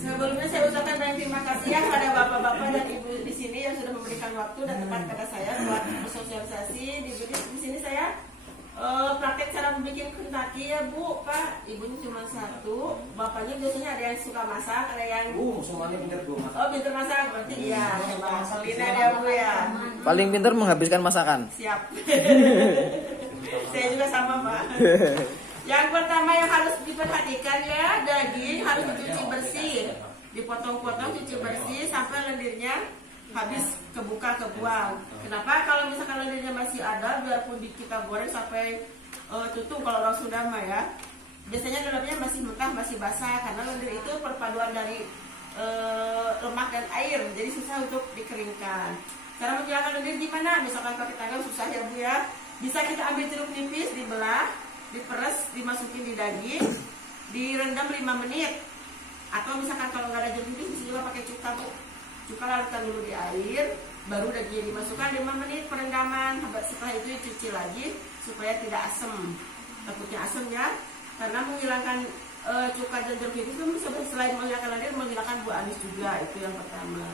Sebelumnya saya ucapkan banyak terima kasih ya kepada bapak-bapak dan ibu di sini yang sudah memberikan waktu dan tempat pada saya buat bersosialisasi. Di sini saya praktek cara membuat Kentucky ya Bu, Pak. Ibunya cuma satu, bapaknya biasanya ada yang suka masak, ada yang semuanya pintar Bu masak. Oh, pintar masak berarti iya. Lina dia Bu ya. Paling pintar menghabiskan masakan. Siap. Saya juga sama Pak. Yang pertama yang harus diperhatikan ya, daging harus dicuci bersih, dipotong-potong cuci bersih sampai lendirnya habis kebuang. Kenapa? Kalau misalkan lendirnya masih ada, biarpun kita goreng sampai tutup kalau orang Sunda mah ya, biasanya dalamnya masih mentah, masih basah karena lendir itu perpaduan dari lemak dan air, jadi susah untuk dikeringkan. Cara menghilangkan lendir gimana? Misalkan pakai tangan susah ya Bu ya. Bisa kita ambil jeruk nipis, dibelah, diperes, dimasukin di daging, direndam 5 menit. Atau misalkan kalau nggak ada jeruk nipis bisa juga pakai cuka Bu. Cuka larutkan dulu di air, baru dagingnya dimasukkan 5 menit perendaman. Setelah itu dicuci lagi supaya tidak asam. Takutnya asam ya, karena menghilangkan cuka dan jeruk nipis itu selain menghilangkan lendir, menghilangkan bau amis juga. Itu yang pertama.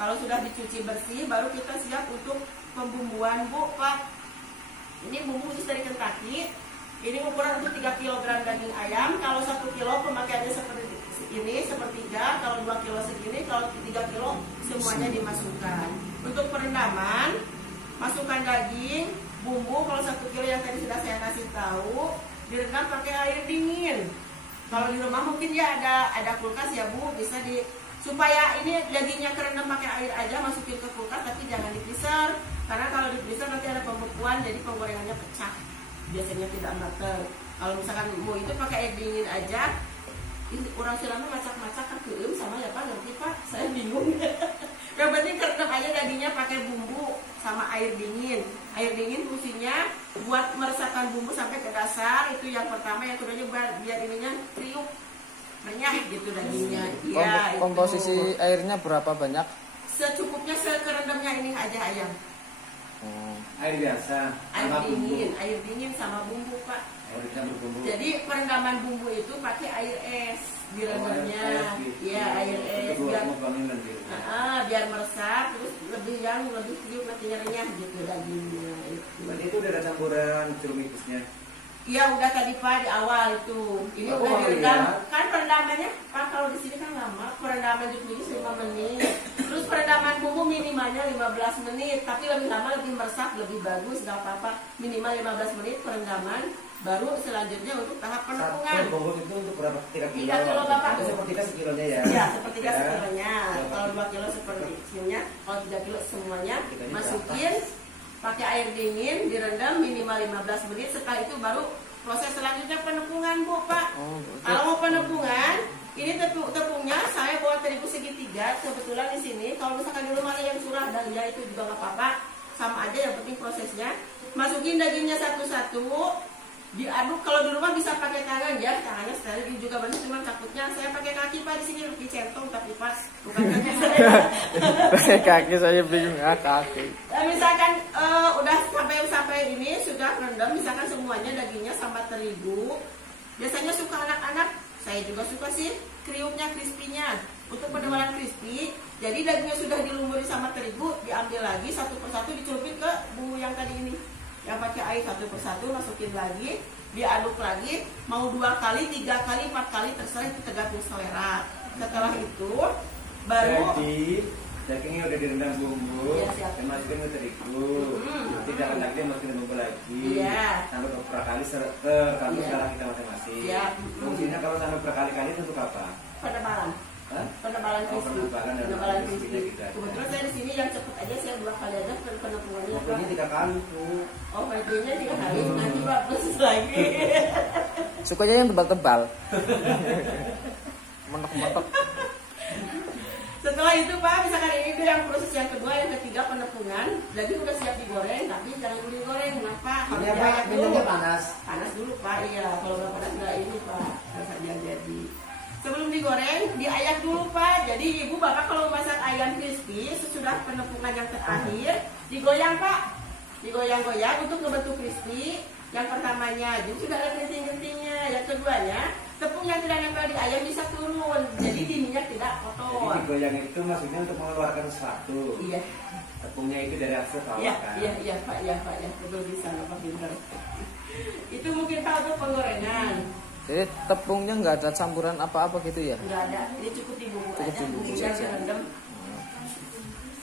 Kalau sudah dicuci bersih, baru kita siap untuk pembumbuan Bu, Pak. Ini bumbu khusus dari Kentucky. Ini ukuran untuk 3 kg daging ayam. Kalau 1 kilo pemakaiannya seperti ini, sepertiga. Kalau 2 kilo segini, kalau 3 kilo semuanya dimasukkan. Untuk perendaman, masukkan daging, bumbu. Kalau 1 kilo yang tadi sudah saya kasih tahu, direndam pakai air dingin. Kalau di rumah mungkin ya ada kulkas ya Bu, bisa supaya ini dagingnya kerendam pakai air aja, masukin ke kulkas, tapi jangan di freezer. Karena kalau di freezer nanti ada pembekuan, jadi penggorengannya pecah. Biasanya tidak matang. Kalau misalkan mau itu pakai air dingin aja. Orang selama macak-macak kan keum sama ya Pak, ngerti Pak? Saya bingung. Yang penting kerendam aja dagingnya pakai bumbu sama air dingin. Air dingin fungsinya buat meresapkan bumbu sampai ke dasar. Itu yang pertama. Yang keduanya biar ininya kriuk, renyah gitu dagingnya. Iya. Komposisi itu. Airnya berapa banyak? Secukupnya, sekerendamnya ini aja ayam. Air biasa. Air dingin sama bumbu Pak. Bumbu. Jadi perendaman bumbu itu pakai air es direndamnya. Iya, air es biar meresap, terus lebih kriuk nantinya renyah gitu dagingnya. Berarti itu udah ada campuran jeruk nipisnya. Iya udah tadi Pak di awal itu. Ini udah direndam. Kan perendamannya Pak kalau di sini kan lama. Perendaman jeruk nipis 5 menit. Terus perendaman bumbu minimalnya 15 menit. Tapi lebih lama lebih meresap, lebih bagus, nggak apa-apa. Minimal 15 menit perendaman. Baru selanjutnya untuk tahap penepungan. Satu bungkus itu untuk berapa? 3 kilo. 3 kilo Bapak. Itu sepertiga sekilonya ya? Iya, sepertiga sekilonya. Kalau 2 kilo sepertiga. Kalau 3 kilo semuanya masukin. Pakai air dingin, direndam minimal 15 menit. Setelah itu baru proses selanjutnya penepungan Bu Pak. Kalau mau penepungan, ini tepungnya saya bawa terigu segitiga. Kebetulan di sini, kalau misalkan di rumah ada yang surah dan ya itu juga nggak apa-apa, sama aja. Yang penting prosesnya, masukin dagingnya satu-satu, diaduk. Kalau di rumah bisa pakai tangan ya, tangannya steril juga banyak. Cuma takutnya saya pakai kaki Pak, di sini lebih centong, tapi Pak bukan kaki saya. Pakai kaki saya bingung ya kaki. Misalkan udah sampai ini sudah rendam, misalkan semuanya dagingnya sama terigu. Biasanya suka anak-anak, saya juga suka sih kriuknya, crispy-nya. Untuk penebalan crispy, jadi dagingnya sudah dilumuri sama terigu, diambil lagi satu persatu dicelupin ke bumbu yang tadi ini. Yang pakai air satu persatu masukin lagi, diaduk lagi, mau 2 kali, 3 kali, 4 kali, terserah, itu tergantung selera. Setelah itu baru jadi dagingnya udah direndam bumbu, ya, dimasukin ke terigu, tidak lagi masukin bumbu lagi, sampai beberapa kali setelah kita masing-masing. Fungsinya kalau sampai berkali-kali itu untuk apa? Penebalan. Penebalan crispy. Penebalan crispy. Kebetulan saya di sini yang cepet aja, saya 2 kali aja penepungannya. Ini 3 kali tuh. Oh, bajunya 3 kali, nanti Pak plus lagi. Sukanya yang tebal-tebal. Mentok-mentok. Setelah itu Pak, misalkan ini yang proses yang kedua, yang ketiga penepungan. Daging udah siap digoreng, tapi jangan dulu digoreng. Kenapa? Harus diayak dulu. Panas. Panas dulu Pak, iya. Kalau nggak panas nggak ini Pak, nggak jadi. Sebelum digoreng, diayak dulu Pak. Jadi ibu bapak kalau masak ayam crispy, sesudah penepungan yang terakhir, digoyang Pak. Digoyang-goyang untuk membentuk crispy. Yang pertamanya, jadi sudah ada genting-gentingnya. Yang keduanya, tepung yang tidak nempel di ayam bisa turun, jadi di minyak tidak kotor. Jadi digoyang itu maksudnya untuk mengeluarkan sesuatu. Iya. Tepungnya itu dari hasil bawah kan? Iya Pak, betul bisa Pak pintar. Itu mungkin tahu tuh penggorengan. Jadi tepungnya nggak ada campuran apa-apa gitu ya? Nggak ada, ini cukup dibungkus aja, dibungkus bumbunya aja. direndam.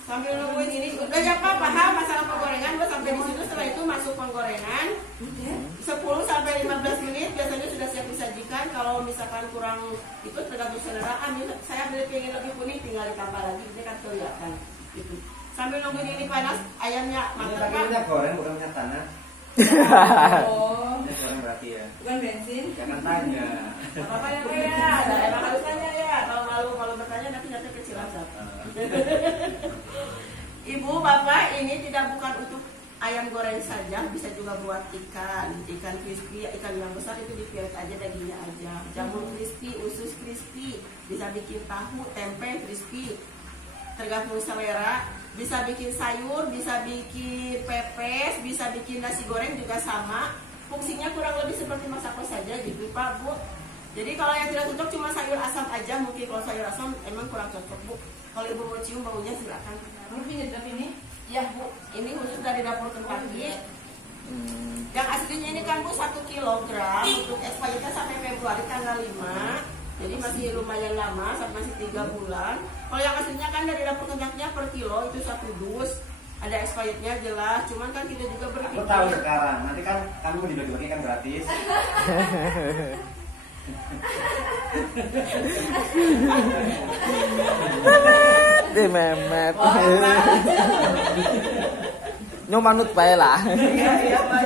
Sambil nungguin ini, udah ya Pak paham masalah penggorengan, buat sampai di situ. Setelah itu masuk penggorengan 10-15 menit biasanya sudah siap disajikan. Kalau misalkan kurang itu tergantung selera. Saya beli pengen lebih kuning, tinggal ditambah lagi, ini kan kelihatan. Gitu. Sambil nungguin ini panas, ayamnya matang Pak. Minyak goreng bukan minyak tanah. Oh, Minyak goreng berarti ya. bukan bensin. Jangan tanya. Apa ya Pak ya? Emang harus tanya ya. Kalau malu bertanya nanti kecil asap. Ibu, Bapak, ini tidak bukan untuk ayam goreng saja, bisa juga buat ikan crispy, ikan yang besar itu dipiret aja dagingnya aja. Jamur crispy, usus crispy, bisa bikin tahu, tempe crispy, tergantung selera. Bisa bikin sayur, bisa bikin pepes, bisa bikin nasi goreng juga sama. Fungsinya kurang lebih seperti masak saja gitu Pak, Bu. Jadi kalau yang tidak cocok cuma sayur asam aja, mungkin kalau sayur asam emang kurang cocok Bu. Kalau Ibu mau cium baunya silakan. Ini? Ya Bu, ini khusus dari dapur Kentucky. Yang aslinya ini kan Bu 1 kilogram, untuk expirednya sampai Februari tanggal 5. Jadi masih lumayan lama, masih 3 bulan. Kalau yang aslinya kan dari dapur Kentucky per kilo itu 1 dus. Ada expirednya jelas, cuman kan kita juga berpikir. Aku tahu sekarang, nanti kan kamu dibagi-bagi kan gratis. Di memet. Nyo manut bae lah. Iya, Pak.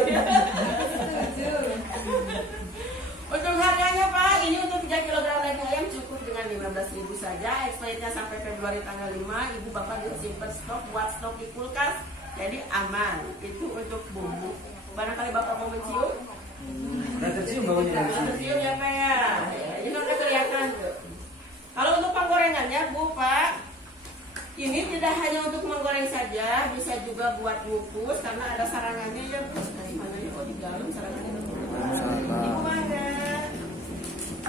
Untuk harganya Pak, ini untuk 3 kg daging ayam cukup dengan 15.000 saja. Expirednya sampai Februari tanggal 5. Ibu Bapak bisa simpan stok, buat stok di kulkas. Jadi aman. Itu untuk bumbu. Barangkali Bapak mau mencium? Udah tercium baunya dari sini. Tercium ya Pak ya. Ini udah kelihatan tuh. Kalau untuk penggorengannya Bu Pak, ini tidak hanya untuk menggoreng saja, bisa juga buat ngukus karena ada sarangannya ya Bu. Dari mana ya? Oh di dalam sarangannya. Ibu Mangga.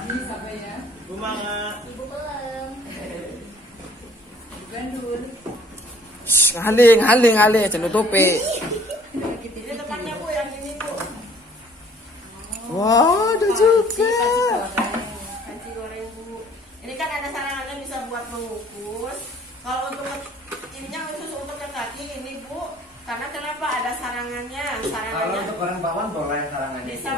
Ini siapa ya? Bu Mangga. Ibu Belem. Gandul. Ngaling aja nutupi. Ini tempatnya Bu yang ini Bu. Wah, ada juga. Panci goreng Bu. Ini kan ada sarangannya bisa buat mengukus. Kalau untuk ininya khusus untuk yang kaki ini Bu, karena kenapa ada sarangannya? Kalau untuk goreng bawang boleh sarangannya. Bisa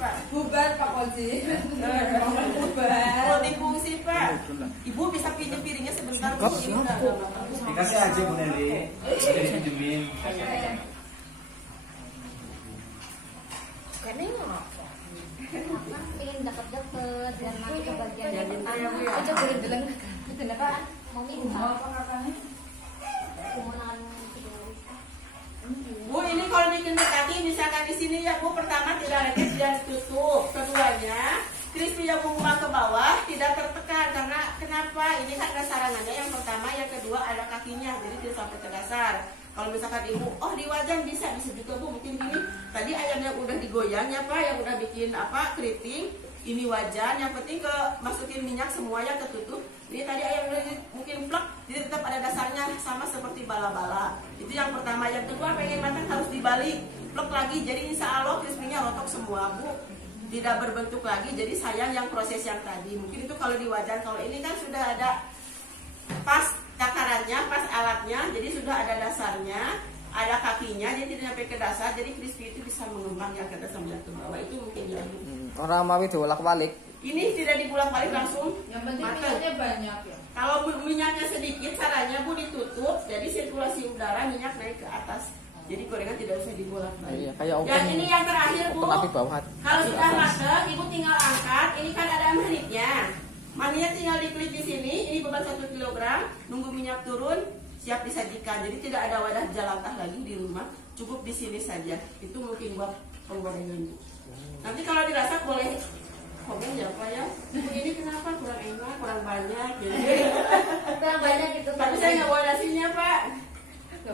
Pak. Bubar Pak Koji. Bubar. Multifungsi Pak. Ibu bisa pinjam piringnya sebentar Bu. Ini udah bagus. Dikasih aja Bu Nelly. Jadi pinjemin. Pengen deket-deket dan nanti ke bagian Ya, yang gitu ya, Bu, ya. Aja boleh bilang Kenapa? mau minta Apa kakaknya? kemenangan Bu, ini kalau bikin kaki misalkan di sini ya Bu, pertama tidak lengket dan tutup. Keduanya, crispy yang mengumpal ke bawah tidak tertekan karena kenapa? Ini kan ada sarangannya. Yang pertama, yang kedua ada kakinya, jadi tidak sampai ke dasar. Kalau misalkan Ibu, oh di wajan bisa juga Bu, mungkin gini. Tadi ayam yang udah digoyang ya Pak, yang udah bikin keriting. Ini wajan, yang penting masukin minyak semuanya ketutup. Ini tadi ayam udah mungkin plek, jadi tetap ada dasarnya sama seperti bala-bala. Itu yang pertama. Yang kedua, pengen matang harus dibalik, plek lagi. Jadi insya Allah crispy-nya rotok semua Bu, tidak berbentuk lagi. Jadi sayang yang proses yang tadi. Mungkin itu kalau di wajan. Kalau ini kan sudah ada pas takarannya, pas alatnya, jadi sudah ada dasarnya, ada kakinya, jadi tidak sampai ke dasar. Jadi crispy itu bisa mengembang yang ke dasar yang ke bawah. Itu mungkin ya Bu. Orang mau dibolak-balik. Ini tidak dibulak-balik langsung. Yang penting matang. minyaknya banyak ya. Kalau minyaknya sedikit, caranya Bu ditutup, jadi sirkulasi udara minyak naik ke atas. Jadi gorengan tidak usah dibolak-balik. Iya, kayak Dan ini yang terakhir Bu, open api bawah. kalau sudah matang, Ibu tinggal angkat. Ini kan ada maniknya. Maniknya tinggal diklik di sini. Ini beban 1 kg. Nunggu minyak turun, siap disajikan. Jadi tidak ada wadah jelantah lagi di rumah. Cukup di sini saja. Itu mungkin buat penggorengan Bu. Nanti kalau dirasa boleh komen ya Pak ya. Ini kenapa kurang enak, kurang banyak gitu. kurang banyak gitu. Tapi saya nggak bawa nasinya Pak.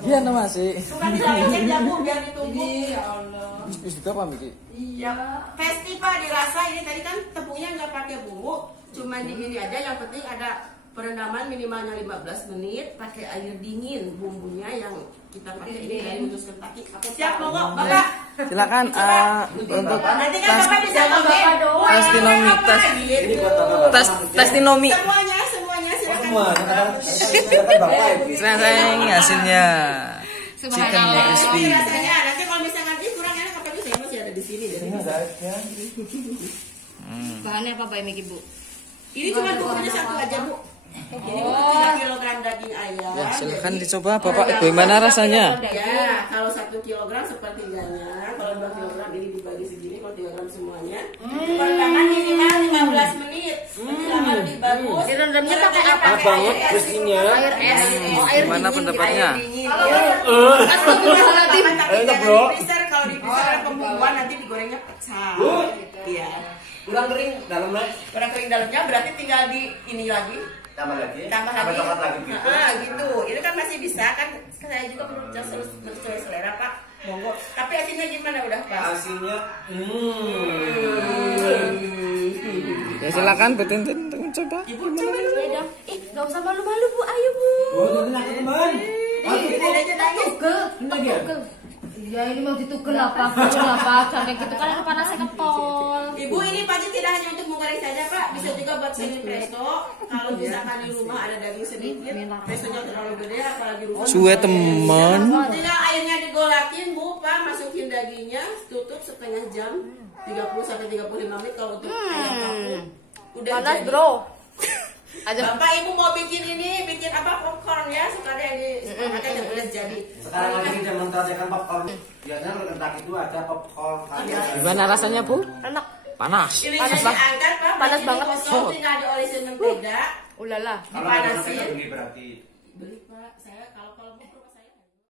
Iya, masih. Suka tidak lecet ya Bu, biar ditunggu. Ini ya Allah. Wis juga apa Miki? Ya, festival dirasa ini tadi kan tepungnya nggak pakai bumbu, cuma di ini aja. Yang penting ada perendaman minimalnya 15 menit, pakai air dingin bumbunya yang kita pakai ini dari Udus Kentucky. Siap monggo, Bapak. Silakan untuk Nanti kan Bapak bisa pakai Testinomi, Ini buat Bapak. testinomi. semuanya silakan. Silakan Bapak Ibu. Selesai hasilnya. Chicken Subhanallah. crispy. Rasanya nanti kalau misalkan ini kurang enak apa saya masih ada di sini deh. Ini enggak ada. Bahannya apa Pak Miki Bu? Ini cuma bumbunya satu aja Bu. Ini 3 kilogram daging ayam. Ya, silakan Jadi, dicoba Bapak. Bagaimana rasanya? Ya, kalau 1 kilogram sepertiganya, kalau 2 kilogram ini dibagi segini, kalau 3 gram semuanya. Perendaman minimal 15 menit. Lebih lama lebih bagus. Direndamnya pakai apa? Enak banget bersihnya. Air es. Oh, air Gimana dingin. pendapatnya? Astagfirullahaladzim. Enak, Bro. Kalau di freezer ada pembunuhan nanti digorengnya pecah. Bu. Iya. Kurang kering dalamnya. Kurang kering dalamnya berarti tinggal di ini lagi. Tambah lagi. Tambah lagi. Coklat lagi gitu. Gitu. Itu kan masih bisa kan. Saya juga sesuai selera Pak. Monggo. Tapi asinnya gimana udah pas? Asinnya Ya silakan Betintin coba. Ibu coba dulu. Ya dong. Gak usah malu-malu Bu, ayo Bu. Oh, ini teman. Dedenya nangis. Ini dia. Iya, ini mau ditugel apa? Tugel apa? Sampai gitu kan ini panasnya kepol. Ibu ini pasti tidak hanya untuk menggoreng saja Pak, bisa juga buat semi presto. Kalau misalkan di rumah ada daging sedikit, prestonya terlalu gede, apalagi rumah. Suwe teman. Tinggal airnya digolakin Bu, Pak, masukin dagingnya, tutup setengah jam, 30 sampai 35 menit kalau untuk ayam kampung. Udah Panas jadi. Bro. Aja. Bapak Ibu mau bikin ini, bikin apa popcorn ya, suka yang di supermarket yang udah jadi. Sekarang lagi demonstrasikan popcorn. Biasanya kalau Kentucky itu ada popcorn. Gimana rasanya Bu? Enak. Panas. Ini diangkat Pak, Panas bikin banget. kosong, tinggal diolisin mentega, Ulala. Kalau ada dipanasin. beli berarti. Beli Pak, saya kalau